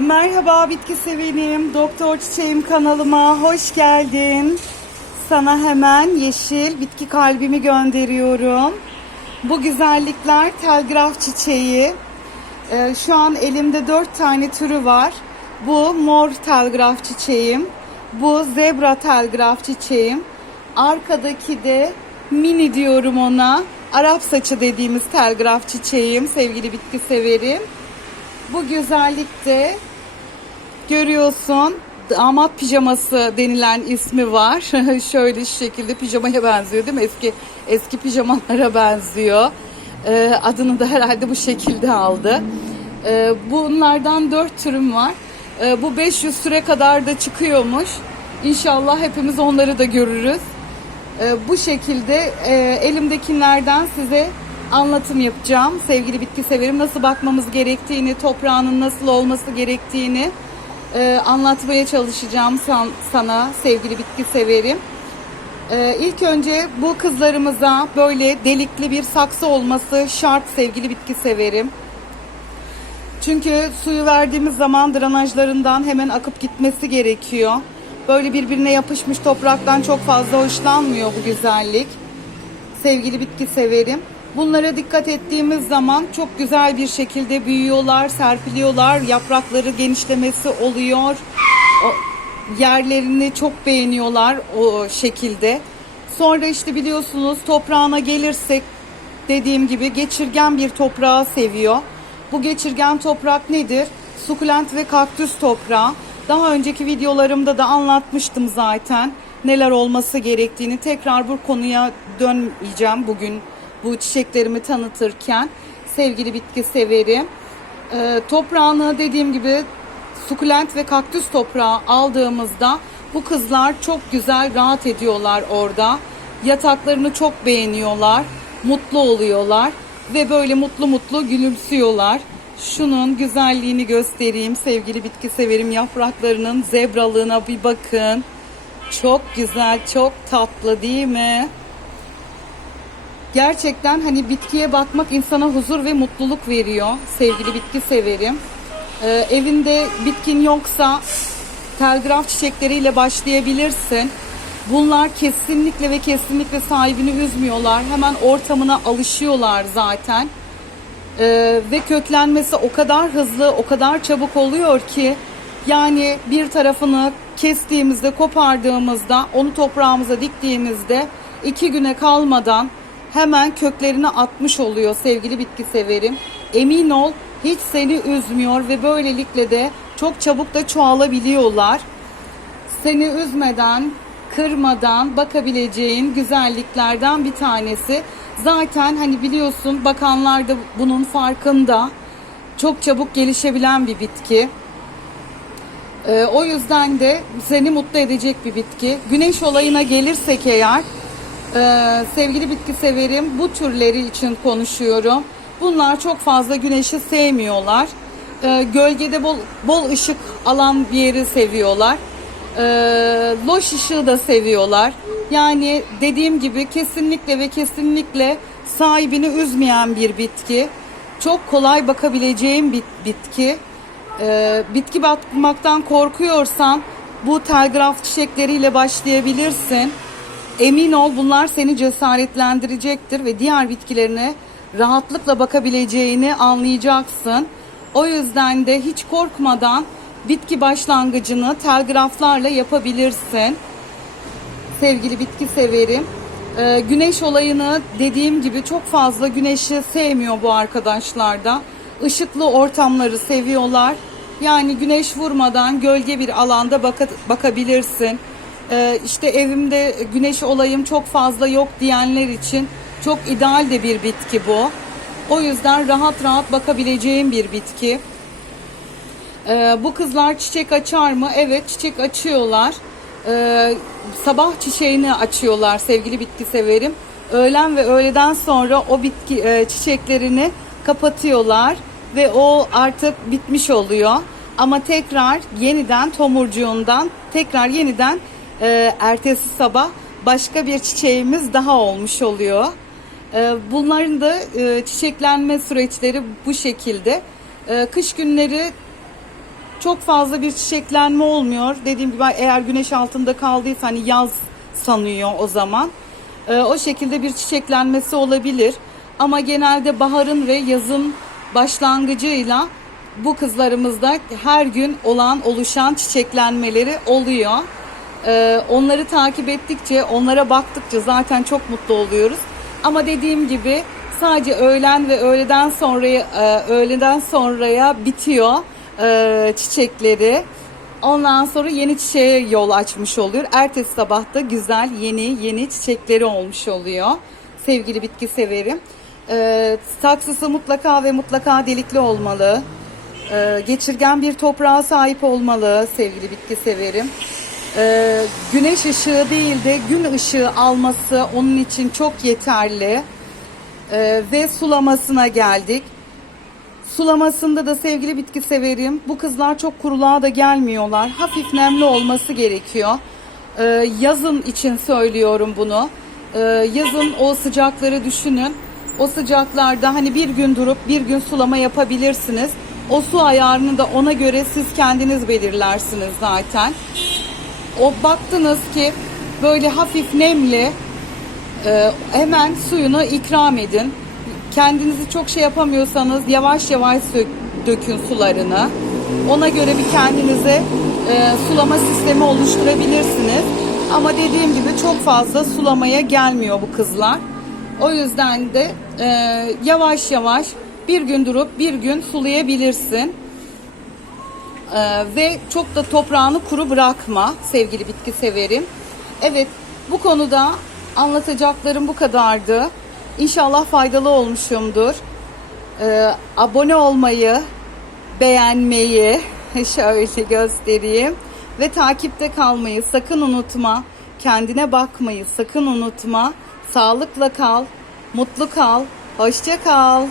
Merhaba bitki sevenim, Doktor Çiçeğim kanalıma hoş geldin. Sana hemen yeşil bitki kalbimi gönderiyorum. Bu güzellikler telgraf çiçeği. Ee, şu an elimde dört tane türü var. Bu mor telgraf çiçeğim. Bu zebra telgraf çiçeğim. Arkadaki de mini diyorum ona. Arap saçı dediğimiz telgraf çiçeğim. Sevgili bitki severim. Bu güzellikte görüyorsun damat pijaması denilen ismi var. Şöyle şu şekilde pijamaya benziyor değil mi? Eski eski pijamalara benziyor. Ee, adını da herhalde bu şekilde aldı. Ee, bunlardan dört türüm var. Ee, bu 500 süre kadar da çıkıyormuş. İnşallah hepimiz onları da görürüz. Ee, bu şekilde e, elimdekilerden size anlatım yapacağım. Sevgili bitki severim nasıl bakmamız gerektiğini, toprağının nasıl olması gerektiğini e, anlatmaya çalışacağım san- sana sevgili bitki severim. Ee, ilk önce bu kızlarımıza böyle delikli bir saksı olması şart sevgili bitki severim. Çünkü suyu verdiğimiz zaman drenajlarından hemen akıp gitmesi gerekiyor. Böyle birbirine yapışmış topraktan çok fazla hoşlanmıyor bu güzellik. Sevgili bitki severim. Bunlara dikkat ettiğimiz zaman çok güzel bir şekilde büyüyorlar, serpiliyorlar. Yaprakları genişlemesi oluyor. O yerlerini çok beğeniyorlar o şekilde. Sonra işte biliyorsunuz toprağına gelirsek dediğim gibi geçirgen bir toprağı seviyor. Bu geçirgen toprak nedir? Sukulent ve kaktüs toprağı. Daha önceki videolarımda da anlatmıştım zaten neler olması gerektiğini. Tekrar bu konuya dönmeyeceğim bugün bu çiçeklerimi tanıtırken. Sevgili bitki severim. Ee, toprağını dediğim gibi sukulent ve kaktüs toprağı aldığımızda bu kızlar çok güzel rahat ediyorlar orada. Yataklarını çok beğeniyorlar, mutlu oluyorlar ve böyle mutlu mutlu gülümsüyorlar. Şunun güzelliğini göstereyim sevgili bitki severim yapraklarının zebralığına bir bakın. Çok güzel, çok tatlı değil mi? Gerçekten hani bitkiye bakmak insana huzur ve mutluluk veriyor. Sevgili bitki severim. Ee, evinde bitkin yoksa telgraf çiçekleriyle başlayabilirsin. Bunlar kesinlikle ve kesinlikle sahibini üzmüyorlar. Hemen ortamına alışıyorlar zaten. Ee, ve köklenmesi o kadar hızlı, o kadar çabuk oluyor ki yani bir tarafını kestiğimizde, kopardığımızda, onu toprağımıza diktiğimizde iki güne kalmadan hemen köklerini atmış oluyor sevgili bitki severim. Emin ol hiç seni üzmüyor ve böylelikle de çok çabuk da çoğalabiliyorlar. Seni üzmeden, kırmadan bakabileceğin güzelliklerden bir tanesi. Zaten hani biliyorsun bakanlar da bunun farkında. Çok çabuk gelişebilen bir bitki. Ee, o yüzden de seni mutlu edecek bir bitki. Güneş olayına gelirsek eğer, e, sevgili bitki severim bu türleri için konuşuyorum. Bunlar çok fazla güneşi sevmiyorlar. Ee, gölgede bol, bol ışık alan bir yeri seviyorlar. Ee, loş ışığı da seviyorlar. Yani dediğim gibi kesinlikle ve kesinlikle sahibini üzmeyen bir bitki. Çok kolay bakabileceğim bir bitki. Ee, bitki bakmaktan korkuyorsan bu telgraf çiçekleriyle başlayabilirsin. Emin ol bunlar seni cesaretlendirecektir ve diğer bitkilerine rahatlıkla bakabileceğini anlayacaksın. O yüzden de hiç korkmadan bitki başlangıcını telgraflarla yapabilirsin. Sevgili bitki severim. Ee, güneş olayını dediğim gibi çok fazla güneşi sevmiyor bu arkadaşlar da. Işıklı ortamları seviyorlar. Yani güneş vurmadan gölge bir alanda baka- bakabilirsin. Ee, işte evimde güneş olayım çok fazla yok diyenler için çok ideal de bir bitki bu. O yüzden rahat rahat bakabileceğim bir bitki. Ee, bu kızlar çiçek açar mı? Evet çiçek açıyorlar. Ee, sabah çiçeğini açıyorlar sevgili bitki severim. Öğlen ve öğleden sonra o bitki e, çiçeklerini kapatıyorlar ve o artık bitmiş oluyor. Ama tekrar yeniden tomurcuğundan tekrar yeniden e, ertesi sabah başka bir çiçeğimiz daha olmuş oluyor. E, bunların da e, çiçeklenme süreçleri bu şekilde. E, kış günleri çok fazla bir çiçeklenme olmuyor. Dediğim gibi eğer güneş altında kaldıysa hani yaz sanıyor o zaman. Ee, o şekilde bir çiçeklenmesi olabilir. Ama genelde baharın ve yazın başlangıcıyla bu kızlarımızda her gün olan oluşan çiçeklenmeleri oluyor. Ee, onları takip ettikçe, onlara baktıkça zaten çok mutlu oluyoruz. Ama dediğim gibi sadece öğlen ve öğleden sonraya e, öğleden sonraya bitiyor e, çiçekleri. Ondan sonra yeni çiçeğe yol açmış oluyor. Ertesi sabahta güzel yeni yeni çiçekleri olmuş oluyor. Sevgili bitki severim. Ee, saksısı mutlaka ve mutlaka delikli olmalı. Ee, geçirgen bir toprağa sahip olmalı sevgili bitki severim. Ee, güneş ışığı değil de gün ışığı alması onun için çok yeterli. Ee, ve sulamasına geldik. Sulamasında da sevgili bitki severim. Bu kızlar çok kuruluğa da gelmiyorlar. Hafif nemli olması gerekiyor. Ee, yazın için söylüyorum bunu. Ee, yazın o sıcakları düşünün. O sıcaklarda hani bir gün durup bir gün sulama yapabilirsiniz. O su ayarını da ona göre siz kendiniz belirlersiniz zaten. O baktınız ki böyle hafif nemli ee, hemen suyunu ikram edin. Kendinizi çok şey yapamıyorsanız yavaş yavaş dökün sularını. Ona göre bir kendinize e, sulama sistemi oluşturabilirsiniz. Ama dediğim gibi çok fazla sulamaya gelmiyor bu kızlar. O yüzden de e, yavaş yavaş bir gün durup bir gün sulayabilirsin. Ee, ve çok da toprağını kuru bırakma sevgili bitki severim. Evet bu konuda anlatacaklarım bu kadardı. İnşallah faydalı olmuşumdur. Ee, abone olmayı, beğenmeyi şöyle göstereyim ve takipte kalmayı sakın unutma. Kendine bakmayı sakın unutma. Sağlıkla kal, mutlu kal, hoşça kal.